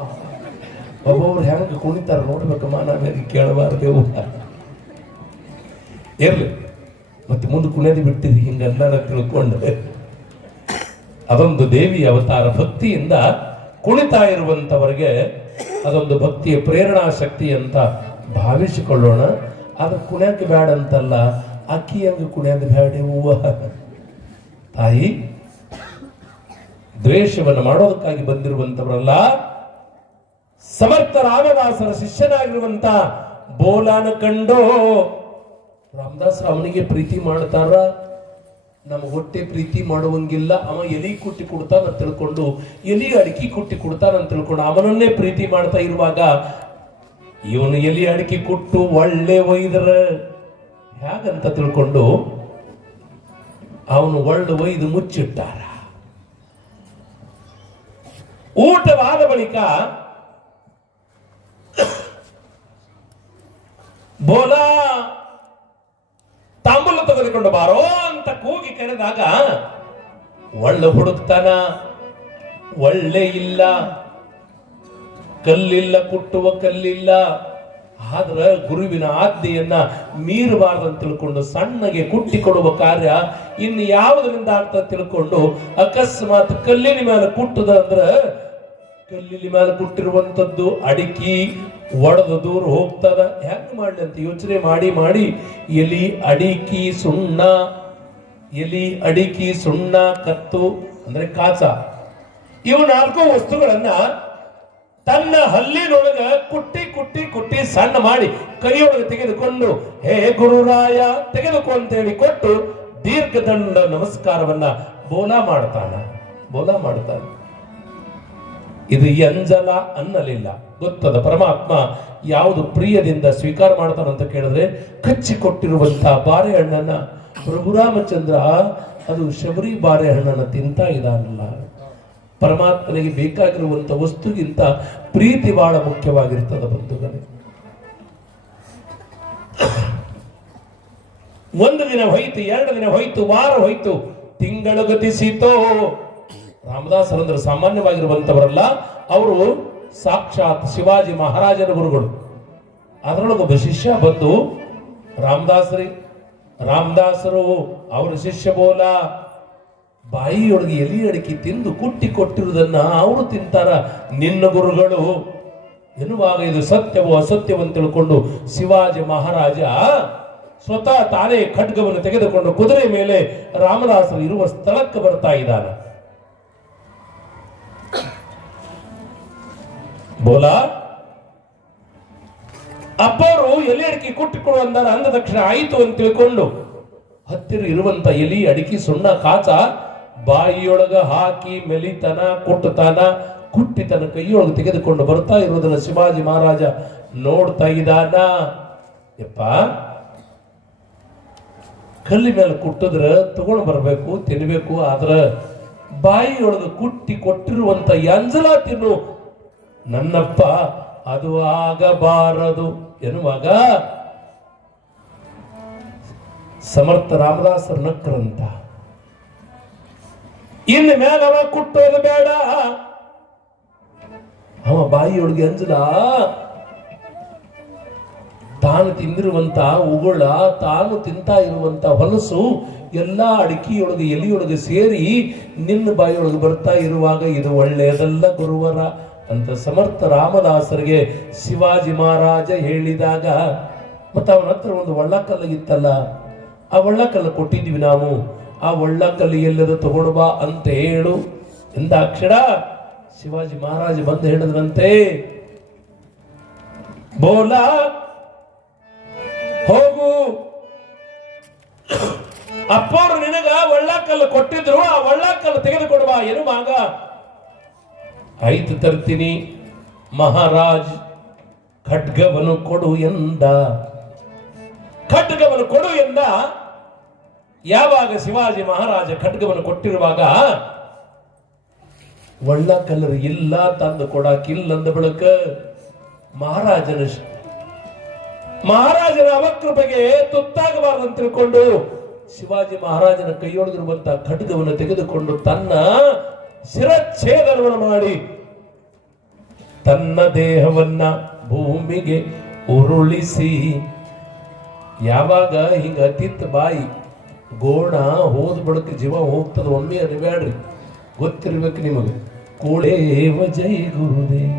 ಒಬ್ಬೊಬ್ರು ಹೆಂಗ ಕುಣಿತಾರ ನೋಡ್ಬೇಕಮ್ಮ, ನಾವೇನು ಕೇಳಬಾರ್ದೇವು. ಇರ್ಲಿ ಮತ್ತೆ ಮುಂದೆ ಕುಣಿಯೋದು ಬಿಡ್ತೀರಿ ಹಿಂಗೆಲ್ಲ ತಿಳ್ಕೊಂಡು. ಅದೊಂದು ದೇವಿ ಅವತಾರ. ಭಕ್ತಿಯಿಂದ ಕುಣಿತಾ ಇರುವಂತವರಿಗೆ ಅದೊಂದು ಭಕ್ತಿಯ ಪ್ರೇರಣಾ ಶಕ್ತಿ ಅಂತ ಭಾವಿಸಿಕೊಳ್ಳೋಣ. ಅದು ಕುಣಿಯಕ್ಕೆ ಬೇಡ ಅಂತಲ್ಲ, ಅಕ್ಕಿ ಹಂಗ ಕುಣಿಯೋದು ಬೇಡ ಹೂವ. ತಾಯಿ ದ್ವೇಷವನ್ನು ಮಾಡೋದಕ್ಕಾಗಿ ಬಂದಿರುವಂತವರಲ್ಲ, ಸಮರ್ಥ ರಾಮದಾಸರ ಶಿಷ್ಯನಾಗಿರುವಂತ ಬೋಲಾನ ಕಂಡು ರಾಮದಾಸರ ಅವನಿಗೆ ಪ್ರೀತಿ ಮಾಡ್ತಾರ. ನಮ್ಮ ಹೊಟ್ಟೆ ಪ್ರೀತಿ ಮಾಡುವಂಗಿಲ್ಲ, ಅವ ಎಲಿ ಕುಟ್ಟಿ ಕೊಡ್ತಾನ ತಿಳ್ಕೊಂಡು, ಎಲಿ ಅಡಿಕೆ ಕುಟ್ಟಿ ಕೊಡ್ತಾನ ತಿಳ್ಕೊಂಡು ಅವನನ್ನೇ ಪ್ರೀತಿ ಮಾಡ್ತಾ ಇರುವಾಗ ಇವನು ಎಲಿ ಅಡಿಕೆ ಕುಟ್ಟು ಒಳ್ಳೆ ಒಯ್ದ್ರ ಹೇಗಂತ ತಿಳ್ಕೊಂಡು ಅವನು ಒಳ್ಳೆ ಒಯ್ದು ಮುಚ್ಚಿಟ್ಟಾರ. ಊಟವಾದ ಬಳಿಕ ಬೋಲಾ ತಾಂಬೂಲ ತೆಗೆದುಕೊಂಡು ಬಾರೋ ಅಂತ ಕೂಗಿ ಕರೆದಾಗ ಒಳ್ಳೆ ಹುಡುಕ್ತಾನ, ಒಳ್ಳೆ ಇಲ್ಲ, ಕಲ್ಲಿಲ್ಲ, ಕುಟ್ಟುವ ಕಲ್ಲಿಲ್ಲ. ಆದ್ರ ಗುರುವಿನ ಆಜ್ಞೆಯನ್ನ ಮೀರಬಾರ್ದಂತ ತಿಳ್ಕೊಂಡು ಸಣ್ಣಗೆ ಕುಟ್ಟಿ ಕೊಡುವ ಕಾರ್ಯ ಇನ್ನು ಯಾವುದರಿಂದ ಆಗ್ತದೆ ತಿಳ್ಕೊಂಡು ಅಕಸ್ಮಾತ್ ಕಲ್ಲಿನ ಮೇಲೆ ಕುಟ್ಟದ ಅಂದ್ರ ಕಲ್ಲಿನ ಮೇಲೆ ಕುಟ್ಟಿರುವಂತದ್ದು ಅಡಿಕೆ ಒಡೆದು ದೂರ ಹೋಗ್ತದ. ಹೆಂಗ್ ಮಾಡ್ಲಿ ಅಂತ ಯೋಚನೆ ಮಾಡಿ ಮಾಡಿ ಎಲಿ ಅಡಿಕೆ ಸುಣ್ಣ, ಎಲಿ ಅಡಿಕೆ ಸುಣ್ಣ ಕತ್ತು ಅಂದ್ರೆ ಕಾಚ, ಇವು 4 ವಸ್ತುಗಳನ್ನ ತನ್ನ ಹಲ್ಲಿನೊಳಗ ಕುಟ್ಟಿ ಕುಟ್ಟಿ ಕುಟ್ಟಿ ಸಣ್ಣ ಮಾಡಿ ಕೈಯೊಳಗೆ ತೆಗೆದುಕೊಂಡು ಹೇ ಗುರುರಾಯ ತೆಗೆದುಕೊ ಅಂತ ಹೇಳಿ ಕೊಟ್ಟು ದೀರ್ಘದಂಡ ನಮಸ್ಕಾರವನ್ನ ಬೋಲಾ ಮಾಡ್ತಾನ. ಇದು ಎಂಜಲ ಅನ್ನಲಿಲ್ಲ. ಗೊತ್ತದ ಪರಮಾತ್ಮ ಯಾವುದು ಪ್ರಿಯದಿಂದ ಸ್ವೀಕಾರ ಮಾಡ್ತಾನಂತ ಕೇಳಿದ್ರೆ ಕಚ್ಚಿಕೊಟ್ಟಿರುವಂತಹ ಬಾರೆಹಣ್ಣನ್ನ ಪ್ರಭುರಾಮಚಂದ್ರ ಅದು ಶಬರಿ ಬಾರೆಹಣ್ಣನ್ನ ತಿಂತಾ ಇದ್ದಾನಲ್ಲ. ಪರಮಾತ್ಮನಿಗೆ ಬೇಕಾಗಿರುವಂತ ವಸ್ತುಗಿಂತ ಪ್ರೀತಿ ಬಹಳ ಮುಖ್ಯವಾಗಿರ್ತದ ಬಂಧುಗಳೇ. ಒಂದು ದಿನ ಹೋಯ್ತು, 2 ದಿನ ಹೋಯ್ತು, ವಾರ ಹೋಯ್ತು, ತಿಂಗಳು ಗತಿಸಿತೋ. ರಾಮದಾಸರಂದ್ರೆ ಸಾಮಾನ್ಯವಾಗಿರುವಂತವರಲ್ಲ, ಅವರು ಸಾಕ್ಷಾತ್ ಶಿವಾಜಿ ಮಹಾರಾಜನ ಗುರುಗಳು. ಅದರೊಳಗೊಬ್ಬ ಶಿಷ್ಯ ಬಂದು ರಾಮದಾಸರು ಅವರ ಶಿಷ್ಯ ಬೋಲ ಬಾಯಿಯೊಳಗೆ ಎಲಿ ಅಡಿಕೆ ತಿಂದು ಕುಟ್ಟಿ ಕೊಟ್ಟಿರುವುದನ್ನ ಅವರು ತಿಂತಾರ, ನಿನ್ನ ಗುರುಗಳು ಎನ್ನುವಾಗ ಇದು ಸತ್ಯವೋ ಅಸತ್ಯವೋ ಅಂತ ತಿಳ್ಕೊಂಡು ಶಿವಾಜಿ ಮಹಾರಾಜ ಸ್ವತಃ ತಾನೇ ಖಡ್ಗವನ್ನು ತೆಗೆದುಕೊಂಡು ಕುದುರೆ ಮೇಲೆ ರಾಮದಾಸರು ಇರುವ ಸ್ಥಳಕ್ಕೆ ಬರ್ತಾ ಇದ್ದಾನೆ. ಬೋಲ ಅಪ್ಪವರು ಎಲೆ ಅಡಿಕೆ ಕುಟ್ಟಿಕೊಡು ಅಂದಾರ. ಅಂದ ತಕ್ಷಣ ಆಯಿತು ಅಂತ ತಿಳ್ಕೊಂಡು ಹತ್ತಿರ ಇರುವಂತ ಎಲಿ ಅಡಿಕೆ ಸುಣ್ಣ ಕಾಚ ಬಾಯಿಯೊಳಗ ಹಾಕಿ ಮೆಲಿತನ, ಕುಟ್ಟತಾನ, ಕುಟ್ಟಿ ತನ್ನ ಕೈಯೊಳಗೆ ತೆಗೆದುಕೊಂಡು ಬರ್ತಾ ಇರುವುದನ್ನು ಶಿವಾಜಿ ಮಹಾರಾಜ ನೋಡ್ತಾ ಇದ್ದಾನ. ಯಪ್ಪ, ಕಲ್ಲಿ ಮೇಲೆ ಕುಟ್ಟಿದ್ರೆ ತಗೊಂಡು ಬರ್ಬೇಕು, ತಿನ್ಬೇಕು, ಆದ್ರ ಬಾಯಿಯೊಳಗೆ ಕುಟ್ಟಿ ಕೊಟ್ಟಿರುವಂತ ಎಂಜಲ ತಿನ್ನು ನನ್ನಪ್ಪ, ಅದು ಆಗಬಾರದು ಎನ್ನುವಾಗ ಸಮರ್ಥ ರಾಮದಾಸರ ನಕ್ಕರಂತ. ಇನ್ನು ಮೇಲೆ ಅವ ಕುಟ್ಟೋದು ಬೇಡ, ಅವ ಬಾಯಿಯೊಳಗೆ ಅಂಜಲ ತಾನು ತಿಂದಿರುವಂತ ಉಗುಳ, ತಾನು ತಿಂತಾ ಇರುವಂತ ಹೊಲಸು ಎಲ್ಲ ಅಡಿಕೆಯೊಳಗೆ ಎಲಿಯೊಳಗೆ ಸೇರಿ ನಿನ್ನ ಬಾಯಿಯೊಳಗೆ ಬರ್ತಾ ಇರುವಾಗ ಇದು ಒಳ್ಳೆಯದಲ್ಲ ಗುರುವರ ಅಂತ ಸಮರ್ಥ ರಾಮದಾಸರಿಗೆ ಶಿವಾಜಿ ಮಹಾರಾಜ ಹೇಳಿದಾಗ, ಮತ್ತೆ ಅವನ ಹತ್ರ ಒಂದು ಒಳ್ಳಕಲ್ಲ ಇತ್ತಲ್ಲ, ಆ ಒಳ್ಳಕಲ್ಲ ಕೊಟ್ಟಿದ್ವಿ ನಾವು, ಆ ಒಳ್ಳಕಲ್ಲಿ ಎಲ್ಲದ ತಗೊಂಡು ಬಾ ಅಂತ ಹೇಳು ಎಂದಾಕ್ಷಣ ಶಿವಾಜಿ ಮಹಾರಾಜ ಬಂದು ಹೇಳಿದ್ರಂತೆ, ಬೋಲ ಹೋಗು, ಅಪ್ಪವ್ರು ನಿನಗ ಒಳ್ಳಕಲ್ಲು ಕೊಟ್ಟಿದ್ರು, ಆ ಒಳ್ಳಕಲ್ಲು ತೆಗೆದುಕೊಡುವ ಎನ್ನುವಾಗ, ಆಯ್ತು ತರ್ತೀನಿ ಮಹಾರಾಜ್, ಖಡ್ಗವನ್ನು ಕೊಡು ಎಂದ. ಖಡ್ಗವನ್ನು ಕೊಡು ಎಂದ. ಯಾವಾಗ ಶಿವಾಜಿ ಮಹಾರಾಜ ಖಡ್ಗವನ್ನು ಕೊಟ್ಟಿರುವಾಗ ಒಳ್ಳಕಲ್ಲರು ಇಲ್ಲ ತಂದು ಕೊಡಾಕಿಲ್ಲಂದ ಬಳಿಕ ಮಹಾರಾಜನ ಅವಕೃಪೆಗೆ ತುತ್ತಾಗಬಾರದು ತಿಳ್ಕೊಂಡು ಶಿವಾಜಿ ಮಹಾರಾಜನ ಕೈಯೊಳಗಿರುವಂತಹ ಖಡ್ಗವನ್ನು ತೆಗೆದುಕೊಂಡು ತನ್ನ ಶಿರಚ್ಛೇದನವನ್ನು ಮಾಡಿ ತನ್ನ ದೇಹವನ್ನ ಭೂಮಿಗೆ ಉರುಳಿಸಿ, ಯಾವಾಗ ಹಿಂಗ ಅತಿತ್ ಬಾಯಿ ಗೋಣ ಹೋದ ಬಳಿಕ ಜೀವ ಹೋಗ್ತದ, ಒಮ್ಮೆ ಅರಿಬೇಡ್ರಿ, ಗೊತ್ತಿರ್ಬೇಕು ನಿಮಗೆ. ಕೂಡೇವ ಜೈ ಗುರುದೇವ್,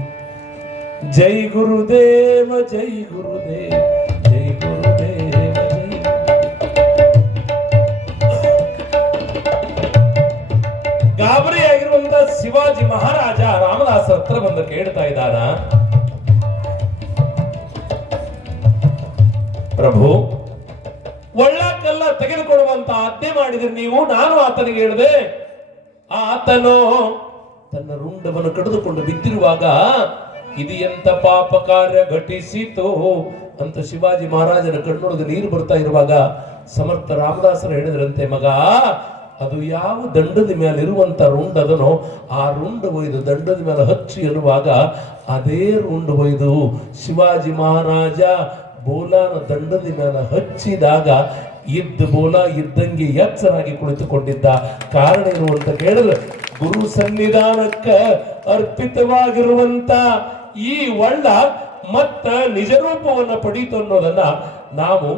ಜೈ ಗುರುದೇವ, ಜೈ ಗುರುದೇವ್, ಜೈ ಗುರುದೇವ, ಜೈ. ಗಾಬರಿಯಾಗಿರುವಂತ ಶಿವಾಜಿ ಮಹಾರಾಜ ರಾಮದಾಸರ ಹತ್ರ ಬಂದು ಕೇಳ್ತಾ ಇದ್ದಾನ, ಪ್ರಭು, ಒಳ್ಳಕಲ್ಲ ತೆಗೆದುಕೊಡುವಂತ ಆಜ್ಞೆ ಮಾಡಿದ್ರಿ ನೀವು, ನಾನು ಆತನಿಗೆ ಹೇಳಿದೆ, ಆತನು ತನ್ನ ರುಂಡವನ್ನು ಕಡಿದುಕೊಂಡು ಬಿದ್ದಿರುವಾಗ ಇದು ಎಂತ ಪಾಪ ಕಾರ್ಯ ಘಟಿಸಿತು ಅಂತ ಶಿವಾಜಿ ಮಹಾರಾಜನ ಕಣ್ಣೊಳಗೆ ನೀರು ಬರ್ತಾ ಇರುವಾಗ ಸಮರ್ಥ ರಾಮದಾಸರು ಹೇಳಿದ್ರಂತೆ, ಮಗ, ಅದು ಯಾವ ದಂಡದ ಮೇಲೆ ಇರುವಂತ ರುಂಡದನೋ ಆ ರುಂಡ ಒಯ್ದು ದಂಡದ ಮೇಲೆ ಹಚ್ಚಿ ಎನ್ನುವಾಗ ಅದೇ ರುಂಡ ಒಯ್ದು ಶಿವಾಜಿ ಮಹಾರಾಜ ಬೋಲಾನ ದಂಡದ ಮೇಲೆ ಹಚ್ಚಿದಾಗ ಇದ್ದ ಬೋಲ ಇದ್ದಂಗೆ ಎಚ್ಚರಾಗಿ ಕುಳಿತುಕೊಂಡಿದ್ದ. ಕಾರಣ ಏನು ಅಂತ ಕೇಳಿದ್ರೆ, ಗುರು ಸನ್ನಿಧಾನಕ್ಕ ಅರ್ಪಿತವಾಗಿರುವಂತ ಈ ಒಳ್ಳ ಮತ್ತ ನಿಜ ರೂಪವನ್ನ ಪಡೀತು ಅನ್ನೋದನ್ನ ನಾವು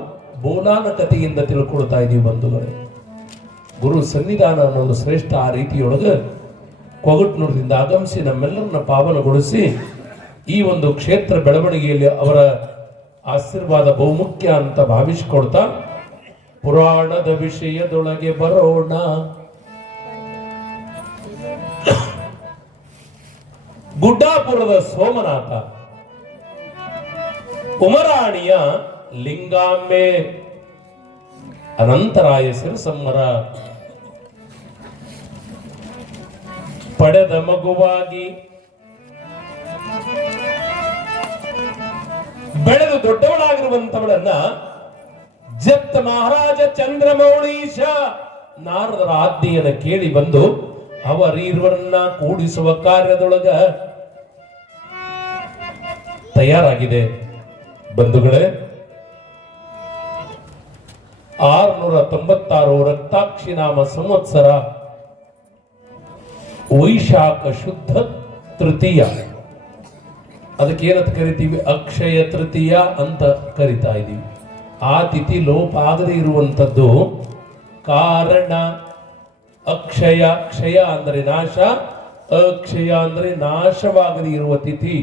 ಬೋಲಾನ ಕಥೆಯಿಂದ ತಿಳ್ಕೊಳ್ತಾ ಇದೀವಿ ಬಂಧುಗಳೇ. ಗುರು ಸನ್ನಿಧಾನ ಅನ್ನೋದು ಶ್ರೇಷ್ಠ. ಆ ರೀತಿಯೊಳಗೆ ಕೊಗಟ್ನೂರದಿಂದ ಆಗಮಿಸಿ ನಮ್ಮೆಲ್ಲರನ್ನ ಪಾವನಗೊಳಿಸಿ ಈ ಒಂದು ಕ್ಷೇತ್ರ ಬೆಳವಣಿಗೆಯಲ್ಲಿ ಅವರ ಆಶೀರ್ವಾದ ಬಹುಮುಖ್ಯ ಅಂತ ಭಾವಿಸಿಕೊಡ್ತಾ ಪುರಾಣದ ವಿಷಯದೊಳಗೆ ಬರೋಣ. ಗುಡ್ಡಾಪುರದ ಸೋಮನಾಥ, ಉಮರಾಣಿಯ ಲಿಂಗಾಂಬೆ, ಅನಂತರಾಯ ಸಿರಸಮ್ಮರ ಪಡೆದ ಮಗುವಾಗಿ ಬೆಳೆದು ದೊಡ್ಡವಳಾಗಿರುವಂತವಳನ್ನ ಜತ್ತ ಮಹಾರಾಜ ಚಂದ್ರಮೌಳೀಶ ನಾರದರ ಆಜ್ಞೆಯನ್ನು ಕೇಳಿ ಬಂದು ಅವರೀರ್ವರನ್ನ ಕೂಡಿಸುವ ಕಾರ್ಯದೊಳಗ ತಯಾರಾಗಿದೆ. ಬಂಧುಗಳೇ, 696 ರಕ್ತಾಕ್ಷಿ ನಾಮ ಸಂವತ್ಸರ ವೈಶಾಖ ಶುದ್ಧ ತೃತೀಯ, ಅದಕ್ಕೆ ಏನಂತ ಕರಿತೀವಿ, ಅಕ್ಷಯ ತೃತೀಯ ಅಂತ ಕರಿತಾ ಇದೀವಿ. ಆ ತಿಥಿ ಲೋಪ ಆಗದೆ ಇರುವಂತದ್ದು. ಕಾರಣ ಅಕ್ಷಯ, ಕ್ಷಯ ಅಂದ್ರೆ ನಾಶ, ಅಕ್ಷಯ ಅಂದ್ರೆ ನಾಶವಾಗದೆ ಇರುವ ತಿಥಿ.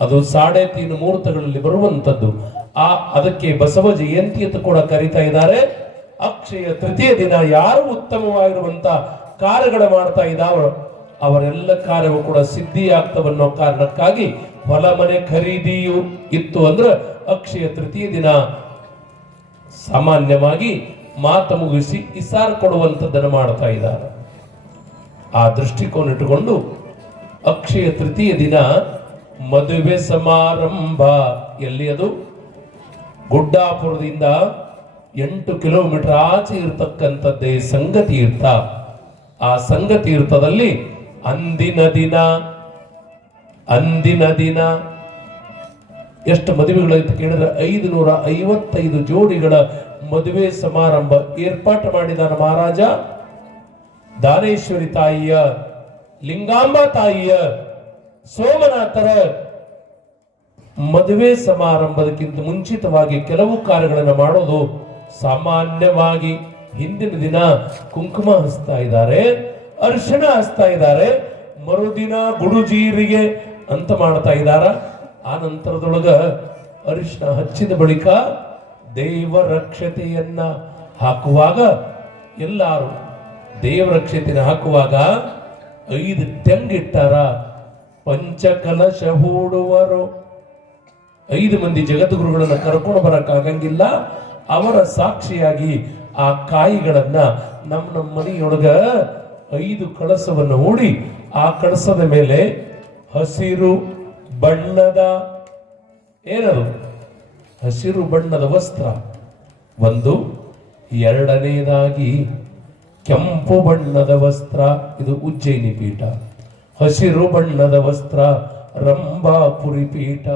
ಅದು 3.5 ಮುಹೂರ್ತಗಳಲ್ಲಿ ಬರುವಂತದ್ದು. ಅದಕ್ಕೆ ಬಸವ ಜಯಂತಿ ಅಂತ ಕೂಡ ಕರೀತಾ ಇದ್ದಾರೆ. ಅಕ್ಷಯ ತೃತೀಯ ದಿನ ಯಾರು ಉತ್ತಮವಾಗಿರುವಂತ ಕಾರ್ಯಗಳ ಮಾಡ್ತಾ ಇದ್ದಾರೋ ಅವರೆಲ್ಲ ಕಾರ್ಯವು ಕೂಡ ಸಿದ್ಧಿಯಾಗ್ತವನ್ನೋ ಕಾರಣಕ್ಕಾಗಿ ಹೊಲ ಮನೆ ಖರೀದಿಯು ಇತ್ತು ಅಂದ್ರೆ ಅಕ್ಷಯ ತೃತೀಯ ದಿನ ಸಾಮಾನ್ಯವಾಗಿ ಮಾತು ಮುಗಿಸಿ ಇಸಾರ್ ಕೊಡುವಂಥದ್ದನ್ನು ಮಾಡ್ತಾ ಇದ್ದಾರೆ. ಆ ದೃಷ್ಟಿಕೋನ ಇಟ್ಟುಕೊಂಡು ಅಕ್ಷಯ ತೃತೀಯ ದಿನ ಮದುವೆ ಸಮಾರಂಭ. ಎಲ್ಲಿ ಅದು? ಗುಡ್ಡಾಪುರದಿಂದ 8 ಕಿಲೋಮೀಟರ್ ಆಚೆ ಇರತಕ್ಕಂಥದ್ದೇ ಸಂಗತೀರ್ಥ. ಆ ಸಂಗತೀರ್ಥದಲ್ಲಿ ಅಂದಿನ ದಿನ ಎಷ್ಟು ಮದುವೆಗಳು ಅಂತ ಕೇಳಿದ್ರೆ 555 ಜೋಡಿಗಳ ಮದುವೆ ಸಮಾರಂಭ ಏರ್ಪಾಟು ಮಾಡಿದಾನ ಮಹಾರಾಜ. ದಾನೇಶ್ವರಿ ತಾಯಿಯ, ಲಿಂಗಾಂಬ ತಾಯಿಯ, ಸೋಮನಾಥರ ಮದುವೆ ಸಮಾರಂಭದಕ್ಕಿಂತ ಮುಂಚಿತವಾಗಿ ಕೆಲವು ಕಾರ್ಯಗಳನ್ನು ಮಾಡೋದು ಸಾಮಾನ್ಯವಾಗಿ. ಹಿಂದಿನ ದಿನ ಕುಂಕುಮ ಹಚ್ತಾ ಇದ್ದಾರೆ, ಅರಿಶಿಣ ಹಚ್ತಾ ಇದ್ದಾರೆ, ಮರುದಿನ ಗುಡುಜೀರಿಗೆ ಅಂತ ಮಾಡ್ತಾ ಇದ್ದಾರ. ಆ ನಂತರದೊಳಗ ಅರಿಶಿಣ ಹಚ್ಚಿದ ಬಳಿಕ ದೇವರಕ್ಷತೆಯನ್ನ ಹಾಕುವಾಗ, ಎಲ್ಲಾರು ದೇವರಕ್ಷತೆನ ಹಾಕುವಾಗ 5 ತೆಂಗಿಟ್ಟಾರ. ಪಂಚಕಲಶ ಹೂಡುವರು. 5 ಮಂದಿ ಜಗದ್ಗುರುಗಳನ್ನ ಕರ್ಕೊಂಡು ಬರಕ್ಕಾಗಂಗಿಲ್ಲ. ಅವರ ಸಾಕ್ಷಿಯಾಗಿ ಆ ಕಾಯಿಗಳನ್ನ ನಮ್ಮ ಮನೆಯೊಳಗ 5 ಕಳಸವನ್ನು ಹೂಡಿ, ಆ ಕಳಸದ ಮೇಲೆ ಹಸಿರು ಬಣ್ಣದ, ಏನದು? ಹಸಿರು ಬಣ್ಣದ ವಸ್ತ್ರ ಒಂದು. ಎರಡನೇದಾಗಿ ಕೆಂಪು ಬಣ್ಣದ ವಸ್ತ್ರ, ಇದು ಉಜ್ಜಯಿನಿ ಪೀಠ. ಹಸಿರು ಬಣ್ಣದ ವಸ್ತ್ರ ರಂಭಾಪುರಿ ಪೀಠ.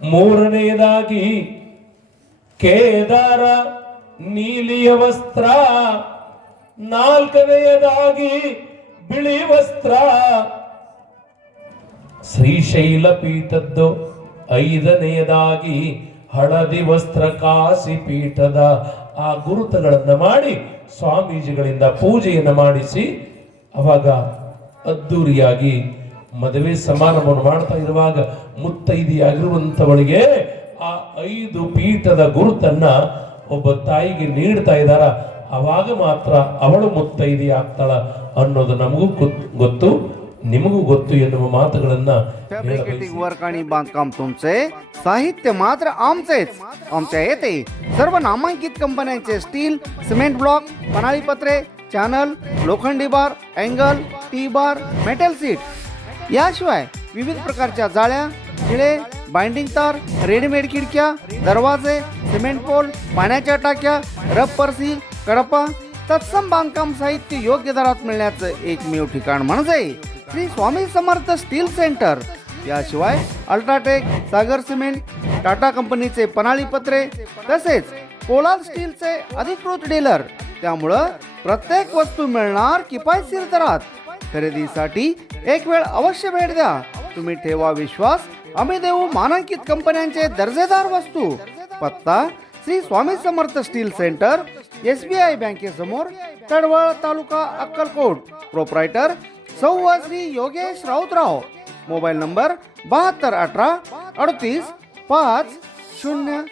ಮೂರನೆಯದಾಗಿ ಕೇದಾರ ನೀಲಿಯ ವಸ್ತ್ರ. ನಾಲ್ಕನೆಯದಾಗಿ ಬಿಳಿ ವಸ್ತ್ರ ಶ್ರೀಶೈಲ ಪೀಠದ್ದು. 5ನೇಯದಾಗಿ ಹಳದಿ ವಸ್ತ್ರ ಕಾಶಿ ಪೀಠದ. ಆ ಗುರುತುಗಳನ್ನ ಮಾಡಿ ಸ್ವಾಮೀಜಿಗಳಿಂದ ಪೂಜೆಯನ್ನು ಮಾಡಿಸಿ ಅವಾಗ ಅದ್ದೂರಿಯಾಗಿ ಮದುವೆ ಸಮಾರಂಭವನ್ನು ಮಾಡ್ತಾ ಇರುವಾಗ ಮುತ್ತೈದೆಯಾಗಿರುವಂತವಳಿಗೆ ಆ 5 ಪೀಠದ ಗುರುತನ್ನ ಒಬ್ಬ ತಾಯಿಗೆ ನೀಡ್ತಾ ಇದ್ದಾರ. ಅವಾಗ ಮಾತ್ರ ಅವಳು ಮುತ್ತೈದೆ ಆಗ್ತಾಳ ಅನ್ನೋದು ನಮಗೂ ಗೊತ್ತು, ನಿಮಗೂ ಗೊತ್ತು ಎನ್ನುವ ಮಾತುಗಳನ್ನ फॅब्रिकेटिंग वर्क आणि बांधकाम तुमचे, साहित्य मात्र आमचेच. आमच्या येथे सर्व नामांकित कंपन्यांचे स्टील, सिमेंट ब्लॉक, पन्हाळी पत्रे, चॅनल, लोखंडी bar, angle, T bar, metal sheet, याशिवाय विविध प्रकारच्या जाळ्या, खिळे, बाइंडिंग तार, रेडीमेड खिडक्या, दरवाजे, सिमेंट पोल, पाण्याच्या टाक्या, रबर सील, कडपा, तत्सम बांधकाम साहित्य योग्य दरात मिळण्याचं एकमेव ठिकाण म्हणजे श्री स्वामी समर्थ स्टील सेंटर. याशिवाय अल्ट्राटेक, सागर सिमेंट, टाटा कंपनीचे पन्हाळी पत्रे तसेच पोलाद स्टीलचे अधिकृत डीलर. त्यामुळं प्रत्येक वस्तू मिळणार किफायतशीर दरात. खरेदीसाठी एक वेळ अवश्य भेट द्या. तुम्ही ठेवा विश्वास, आम्ही देऊ मानांकित कंपन्यांचे दर्जेदार वस्तू. पत्ता Shri Swami Samarth steel centre, SBI बँकेसमोर, तडवळ, तालुका अक्कलकोट. प्रोप्रायटर सौ श्री योगेश राऊतराव. Mobile number 7218 38 5000.